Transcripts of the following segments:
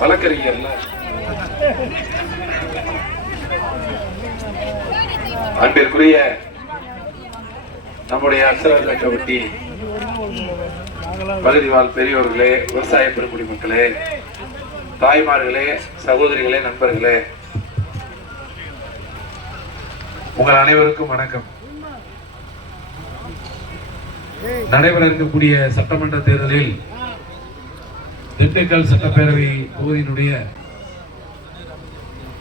வழக்கறிஞர்ல அன்பிற்குரிய நம்முடைய அக்ஷரா கமிட்டி பகுதி வாழ் பெரியோர்களே, விவசாய பெருங்குடி மக்களே, தாய்மார்களே, சகோதரிகளே, நண்பர்களே, உங்கள் அனைவருக்கும் வணக்கம். நடைபெற இருக்கக்கூடிய சட்டமன்ற தேர்தலில் திண்டுக்கல் சட்டப்பேரவை தொகுதியினுடைய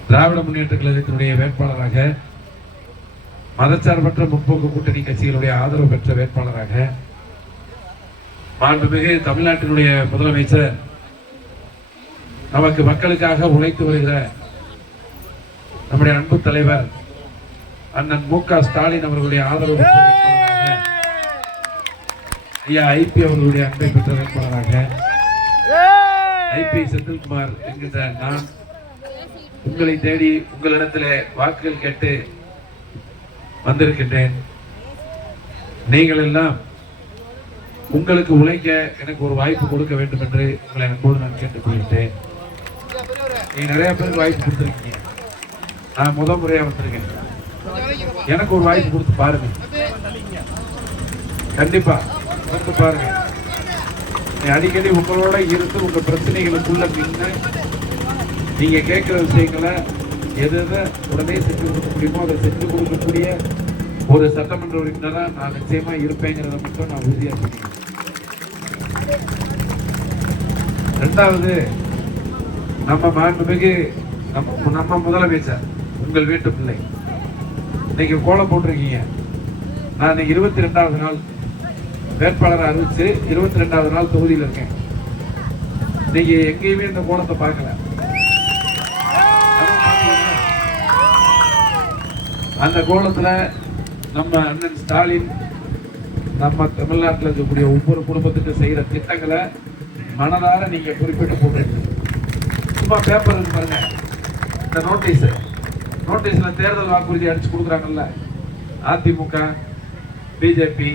திராவிட முன்னேற்ற கழகத்தினுடைய வேட்பாளராக, மதச்சார்பற்ற முற்போக்கு கூட்டணி கட்சிகளுடைய ஆதரவு பெற்ற வேட்பாளராக, மாண்புமிகு தமிழ்நாட்டினுடைய முதலமைச்சர், நமக்கு மக்களுக்காக உழைத்து வருகிற நம்முடைய அன்பு தலைவர் அண்ணன் மு.க. ஸ்டாலின் அவர்களுடைய ஆதரவு பெற்ற வேட்பாளராக, ஐயா ஐபி அவர்களுடைய அன்பை பெற்ற வேட்பாளராக ஐபி செந்தில்குமார் என்கின்ற நான் உங்களை தேடி உங்களிடத்திலே வாக்குகள் கேட்டு வந்திருக்கின்றேன். நீங்கள் எல்லாம் உங்களுக்கு உழைக்க எனக்கு ஒரு வாய்ப்பு கொடுக்க வேண்டும் என்று உங்களை அன்போடு நான் கேட்டுக்கொள்கிறேன். நீங்க நிறைய பேருக்கு வாய்ப்பு கொடுத்துருக்கீங்க. நான் முதல் முறையா வந்திருக்கேன். எனக்கு ஒரு வாய்ப்பு கொடுத்து பாருங்க. கண்டிப்பா வந்து பாருங்க. அடிக்கடி உங்களோட இருந்து உங்க பிரச்சனைகளுக்குள்ள நின்று நீங்க கேட்கிற விஷயங்களை எது உடனே செஞ்சு கொடுக்க முடியுமோ அதை செஞ்சு கொடுக்கக்கூடிய ஒரு சட்டமன்ற உறுப்பினரா நான் நிச்சயமா இருப்பேங்கிறத மட்டும் நான் உறுதியா சொல்லிக்கிறேன். ரெண்டாவது, நம்ம மாண்புமிகு நம்ம முதலமைச்சர் உங்கள் வீட்டு பிள்ளை இன்னைக்கு கோலம் போட்டிருக்கீங்க. நான் இன்னைக்கு 22வது நாள் வேட்பாளரை அறிவிச்சு 22வது நாள் தொகுதியில் இருக்கேன். நீங்க எங்கேயுமே இந்த கோலத்தை பார்க்கல. அந்த கோலத்துல நம்ம அண்ணன் ஸ்டாலின் நம்ம தமிழ்நாட்டில் இருக்கக்கூடிய ஒவ்வொரு குடும்பத்துக்கு செய்யற திட்டங்களை மனதார நீங்க குறிப்பிட்டு போடுறீங்க. சும்மா பேப்பர் இருக்கு பாருங்க, இந்த நோட்டீஸ்ல தேர்தல் வாக்குறுதி அடிச்சு கொடுக்குறாங்கல்ல, அதிமுக, பிஜேபி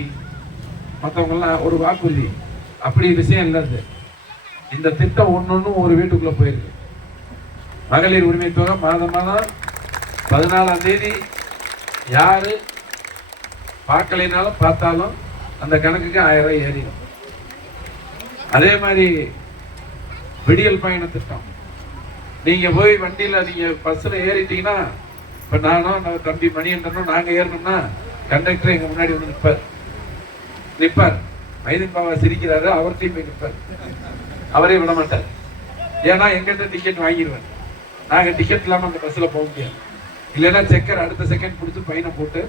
மற்றவங்கெல்லாம் ஒரு வாக்குறுதி. அப்படி விஷயம் இல்லை. இந்த திட்டம் ஒன்னொன்னும் ஒரு வீட்டுக்குள்ள போயிருக்கு. மகளிர் உரிமை தொகை மாதம் 14ஆம் தேதி யாரு பார்க்கலைனாலும் பார்த்தாலும் அந்த கணக்குக்கு 1000 ரூபாய் ஏறிடும். அதே மாதிரி விடியல் பயண திட்டம், நீங்க போய் வண்டியில நீங்க பஸ்ல ஏறிட்டீங்கன்னா, இப்ப நானும் தம்பி மணியன்றனும் நாங்க ஏறணும்னா கண்டக்டர் எங்க முன்னாடி வந்து நிப்பார். மைதன் பாபா சிரிக்கிறாரு, அவர்த்தையும் போய் நிற்பார். அவரே விட மாட்டார். ஏன்னா எங்கிட்ட டிக்கெட் வாங்கிடுவேன். நாங்க டிக்கெட் இல்லாம அந்த பஸ்ல போக முடியாது. இல்லைன்னா செக்கர் அடுத்த செகண்ட் பிடிச்சி பையனை போட்டு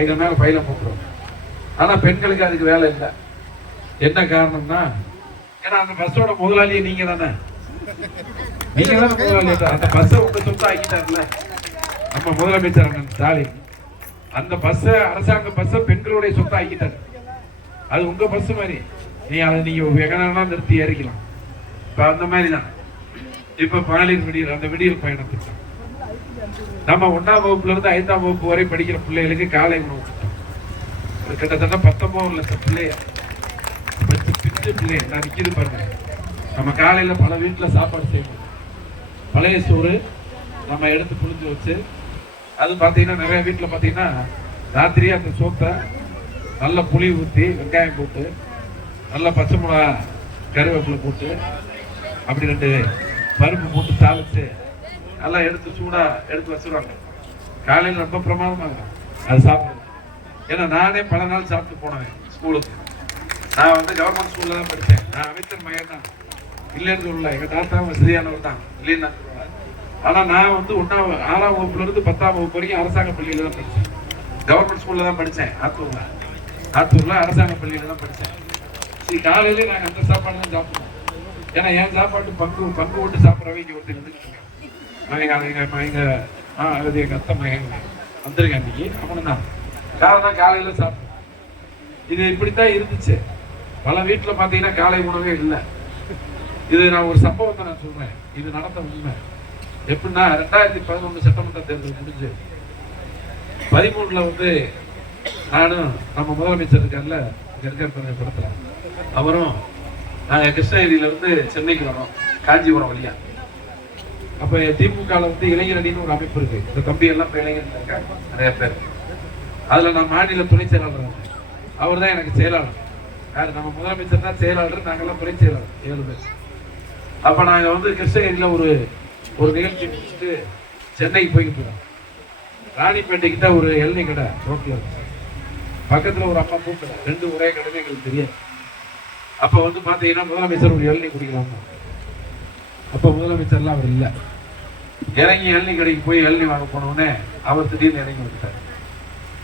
எங்க மேல பையில போட்டுருவோம். ஆனா பெண்களுக்கு அதுக்கு வேலை இல்லை. என்ன காரணம்னா, ஏன்னா அந்த பஸ்ஸோட முதலாளியே நீங்க தானே. நீங்க தானே முதலாளி. அந்த பஸ்ஸை உங்க சொந்தம் ஆக்கிட்டாருல நம்ம முதலமைச்சர் அண்ணன் ஸ்டாலின். அந்த பஸ்ஸை, அரசாங்க பஸ்ஸை பெண்களுடைய சொந்தம் ஆக்கிட்டாரு. அது உங்க பஸ் மாதிரி. அதை நீங்க எங்கனா நிறுத்தி ஏறிக்கலாம். இப்ப அந்த மாதிரி தான் இப்ப மகளிர் விடியல், அந்த விடியல் பயண திட்டம், நம்ம 1ஆம் வகுப்புல இருந்து 5ஆம் வகுப்பு வரை படிக்கிற பிள்ளைகளுக்கு காலை உணவு திட்டம். கிட்டத்தட்ட 19 லட்சம் பிள்ளைய பிஞ்சு பிள்ளைய நான் நிற்கிது பாருங்க. நம்ம காலையில பல வீட்டுல சாப்பாடு செய்யணும். பழைய சோறு நம்ம எடுத்து புளிஞ்சு வச்சு, அது பாத்தீங்கன்னா நிறைய வீட்டுல பாத்தீங்கன்னா ராத்திரியே அந்த சோத்தை நல்ல புளி ஊற்றி வெங்காயம் போட்டு நல்ல பச்சை மிளகா கருவேப்பிலை போட்டு அப்படி 2 பருப்பு போட்டு தாளிச்சு நல்லா எடுத்து சூடா எடுத்து வச்சிருவாங்க. காலையில் ரொம்ப பிரமாதமாக அது சாப்பிடுவேன். ஏன்னா நானே பல நாள் சாப்பிட்டு போனேன் ஸ்கூலுக்கு. நான் வந்து கவர்மெண்ட் ஸ்கூல்ல தான் படித்தேன். நான் அமைச்சர் மகன் தான், இல்லைன்னு சொல்லல. எங்க தாத்தா வசதியானவர் தான், இல்லைன்னு தான் சொல்லுவேன். ஆனா நான் வந்து 6ஆம் வகுப்புல இருந்து 10ஆம் வகுப்பு வரைக்கும் அரசாங்க பள்ளியில தான் படித்தேன். கவர்மெண்ட் ஸ்கூல்ல தான் படித்தேன். ஆத்தூர்ல அரசாங்க பள்ளியில தான் படித்தேன். காலையில நாங்கள் அந்த சாப்பாடு தான் சாப்பிடுவோம். ஏன்னா என் சாப்பாட்டு பங்கு போட்டு சாப்பிட்றவங்க இங்கே ஒருத்தர் இருந்துக்கிட்டு எங்க அத்தை மகன் வந்திருக்கேன் அன்னைக்கு. அவனு தான் காரணம் காலையில சாப்பிடுவோம். இது இப்படித்தான் இருந்துச்சு. பல வீட்டுல பாத்தீங்கன்னா காலை உணவே இல்லை. இது நான் ஒரு சம்பவத்தை நான் சொல்றேன். இது நடந்த உண்மை. எப்படின்னா 2011 சட்டமன்ற தேர்தல் முடிஞ்சு 13ல வந்து நானும் நம்ம முதலமைச்சர் இருக்கார்ல, இங்க இருக்கிற படத்துல அவரும் நாங்க கிருஷ்ணகிரியில இருந்து சென்னைக்கு வரோம், காஞ்சிபுரம் வழியா. அப்ப திமுக வந்து இளைஞரணின்னு ஒரு அமைப்பு இருக்கு. இந்த தம்பி எல்லாம் இப்ப இளைஞர் இருக்காங்க நிறைய பேர். அதுல நான் மாநில துணை செயலாளர். அவர் தான் எனக்கு செயலாளர். யாரு? நம்ம முதலமைச்சர் தான் செயலாளர், நாங்கெல்லாம் துணை செயலாளர் 7 பேர். அப்ப நாங்க வந்து கிருஷ்ணகிரியில ஒரு நிகழ்ச்சி முடிச்சுட்டு சென்னைக்கு போய்கிட்டு இருக்கோம். ராணிப்பேட்டை கிட்ட ஒரு எண்ணெய் கடை ரோட்ல இருக்கு, பக்கத்துல ஒரு அம்மா பூ கடை, 2 ஒரே கடைன்னு எங்களுக்கு தெரியாது. அப்ப வந்து பாத்தீங்கன்னா முதலமைச்சர் ஒரு எண்ணெய் குடிக்கலாம். அப்ப முதலமைச்சர்லாம் அவர் இல்லை. இறங்கி எண்ணெய் கடைக்கு போய் எண்ணெய் வாங்க போனோடனே அவர் திடீர்னு இறங்கி வந்துட்டார்.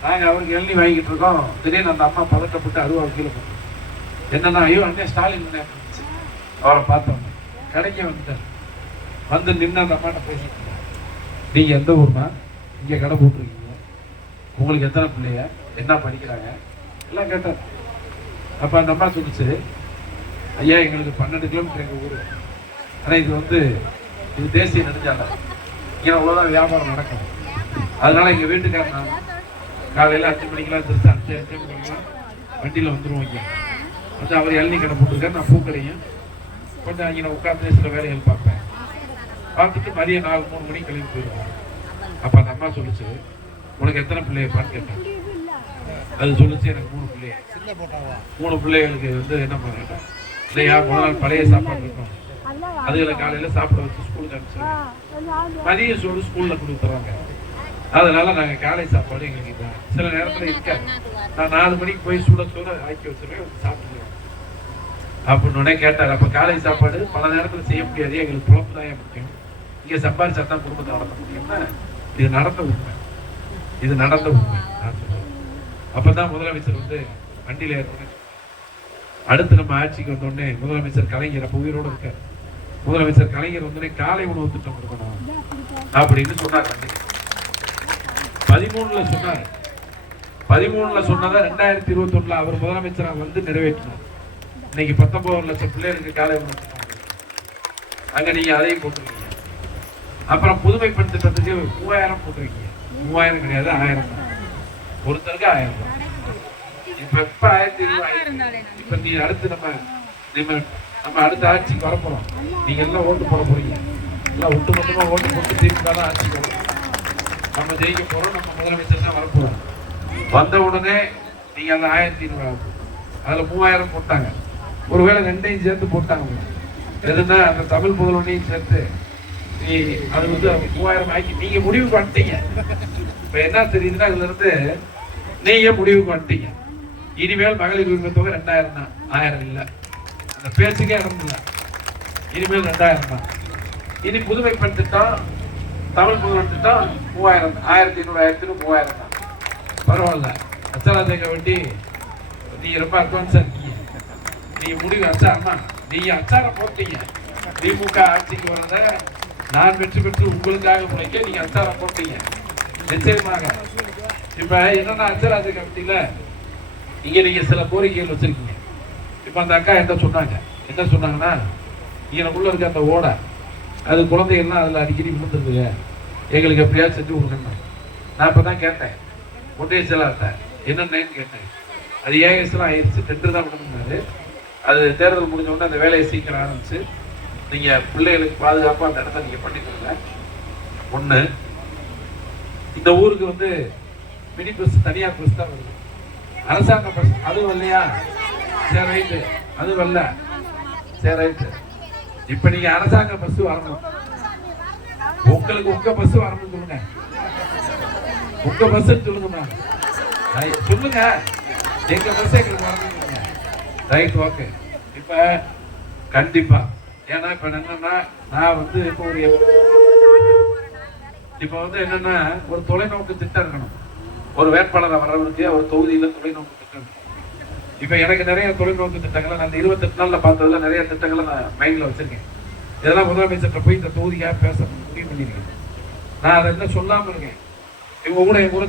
நாங்க அவருக்கு எண்ணெய் வாங்கிட்டு இருக்கோம். திடீர்னு அந்த அம்மா பதட்டப்பட்டு அருவாள் கீழே போட்டோம். என்னன்னா, ஐயோ அண்ணே ஸ்டாலின் அவரை பார்த்தோம். கடைக்கு வந்துட்டார். வந்து நின்று அந்த அம்மாட்ட பேசிட்டு இருந்தார். நீங்க எந்த ஊர்னா? இங்க கடை போட்டுருக்கீங்க, உங்களுக்கு எத்தனை பிள்ளைய, என்ன படிக்கிறாங்க எல்லாம் கேட்டார். அப்ப அந்த அம்மா சொல்லிச்சு, ஐயா எங்களுக்கு 12 கிலோமீட்டர் எங்க ஊரு, ஆனா இது தேசிய நெடுஞ்சாலை, இங்கே அவ்வளவுதான் வியாபாரம் நடக்கும். அதனால எங்க வீட்டுக்காரர் நான் காலையில 5 மணிக்கெல்லாம் திருச்சி 5 மணிக்கெல்லாம் வண்டியில வந்துருவோம். வந்து அவர் இளநீ கடை போட்டிருக்காரு, நான் பூக்கடையும் கொஞ்சம் அங்கே உட்காந்து சில வேலைகள் பார்ப்பேன். பார்த்துட்டு மதியம் 4-3 மணிக்கு கிளம்பி போயிடுவாங்க. அப்ப அந்த அம்மா சொல்லிச்சு, உனக்கு எத்தனை பிள்ளையப்பான்னு கேட்டேன். அது சொல்லிச்சு, எனக்கு 3 பிள்ளைய. 3 பிள்ளைகளுக்கு என்ன பண்ணேன் இல்லையா, முதல் நாள் பழைய சாப்பாடு இருக்கும், அதுகளை காலையில சாப்பிட வச்சு ஸ்கூலுக்கு அனுப்பிச்சு மதிய சோறு ஸ்கூல்ல கொடுத்துறாங்க. அதனால நாங்க காலை சாப்பாடு எங்களுக்கு தான். சில நேரத்துல இருக்காது, நான் 4 மணிக்கு போய் சூட ஆக்கி வச்சிருவேன், சாப்பிடுவேன் அப்படின்னு கேட்டார். அப்ப காலை சாப்பாடு பல நேரத்துல செய்ய முடியாது, எங்களுக்கு குழம்பு தான் முக்கியம், இங்க சம்பாதிச்சா தான் குடும்பத்தை நடத்த முடியும்னா இது நடந்த உண்மை, இது நடந்த உண்மை. அப்பதான் முதலமைச்சர் வண்டியில ஏறணும். அடுத்து நம்ம ஆட்சிக்கு வந்தோடனே முதலமைச்சர் கலைஞர் அப்ப உயிரோடு இருக்காரு. முதலமைச்சர் கலைஞர் வந்தோடனே காலை உணவு திட்டம் கொடுக்கணும் அப்படின்னு சொன்னார். 13ல சொன்னார். 13ல சொன்னதை 2021 அவர் முதலமைச்சராக நிறைவேற்றினார். இன்னைக்கு 19 லட்சம் பிள்ளைகளுக்கு காலை உணவு திட்டம் அங்க நீங்க அதையும் போட்டுருக்கீங்க. அப்புறம் புதுமை பெண் திட்டத்துக்கு 3000 போட்டிருக்கீங்க. 3000 கிடையாது, 1000 தான். ஒருத்தருக்கு 1000 தான். இப்ப 1200. இப்ப நீ அடுத்து நம்ம அடுத்த ஆட்சிக்கு வரப்போறோம். நீங்க எல்லாம் ஓட்டு போட போறீங்க. எல்லாம் ஒட்டுமொத்தமா ஓட்டு போட்டு திமுக தான் ஆட்சிக்கு வரும். நம்ம ஜெயிக்க போறோம், நம்ம முதலமைச்சர் தான் வரப்போறோம். வந்த உடனே நீங்க அந்த 1200 அதுல 3000 போட்டாங்க. ஒருவேளை 2ஐயும் சேர்த்து போட்டாங்க. எதுனா அந்த தமிழ் முதல்வனையும் சேர்த்து நீ அது 3000 ஆக்கி நீங்க முடிவுக்கு வந்துட்டீங்க. இப்ப என்ன தெரியுதுன்னா, இதுல இருந்து நீங்க முடிவுக்கு வந்துட்டீங்க. இனிமேல் மகளிர் உரிமை தொகை 2000 தான், 1000 இல்லை. அந்த பேச்சுக்கே இடம் இல்லை. இனிமேல் 2000 தான். இனி புதுமை பெண் திட்டம், தமிழ் முதல்வர் திட்டம் 3000, 1500, 1000, 3000 தான். பரவாயில்ல. அச்சலா தேக்க வேண்டி நீங்க ரொம்ப அட்வான்ஸா இருக்கீங்க. நீங்க முடிவு அம்மா நீங்க அச்சாரம் போட்டீங்க. திமுக ஆட்சிக்கு வரத நான் வெற்றி பெற்று உங்களுக்காக முளைக்க நீங்க அச்சாரம் போட்டீங்க. நிச்சயமாக இப்ப என்னன்னா, அச்சராஜ கமிட்டியில நீங்க சில கோரிக்கைகள் வச்சிருக்கீங்க. இப்ப அந்த அக்கா என்ன சொன்னாங்கன்னா, எனக்குள்ள இருக்க அந்த ஓடை அது குழந்தைகள்லாம் அதுல அடிக்கடி விழுந்துருதுங்க, எங்களுக்கு எப்படியாவது செஞ்சு கொடுக்கணும். நான் இப்பதான் கேட்டேன் ஒன்றிய செயலாளர்கிட்ட, என்னன்னு கேட்டேன். அது ஏஎஸ்லாம் ஆயிடுச்சு, டெண்டர் தான் விடணும்னாரு. அது தேர்தல் முடிஞ்ச உடனே அந்த வேலையை சீக்கிரம் ஆரம்பிச்சு நீங்க பிள்ளைகளுக்கு பாதுகாப்பா அந்த இடத்த நீங்க பண்ணிக்கல. ஒண்ணு, இந்த ஊருக்கு மினி பஸ், தனியார் பஸ் தான் வருது, அரசாங்க பஸ் அது வரலையா? சரி ரைட்டு, அது வரல, சரி ரைட்டு. இப்ப நீங்க அரசாங்க பஸ் வரணும், உங்களுக்கு உங்க பஸ் வரணும்னு சொல்லுங்க. உங்க பஸ் சொல்லுங்க, சொல்லுங்க எங்க பஸ் எங்களுக்கு வரணும் சொல்லுங்க. Right, okay. இப்ப கண்டிப்பா, ஏன்னா இப்ப என்னன்னா, நான் இப்ப என்னன்னா, ஒரு தொலைநோக்கு திட்டம் இருக்கணும். ஒரு வேட்பாளரை வரவழைச்சு ஒரு தொகுதியில தொலைநோக்கு திட்டம். இப்ப எனக்கு நிறைய தொலைநோக்கு திட்டங்களை நான் 28 நாள்ல பார்த்ததுல நிறைய திட்டங்களை நான் மைண்ட்ல வச்சிருக்கேன். இதெல்லாம் முதலமைச்சர் போய் இந்த தொகுதிக்காக பேச முடிவு பண்ணிருக்கேன். நான் அதை என்ன சொல்லாம இருக்கேன். இவங்க கூட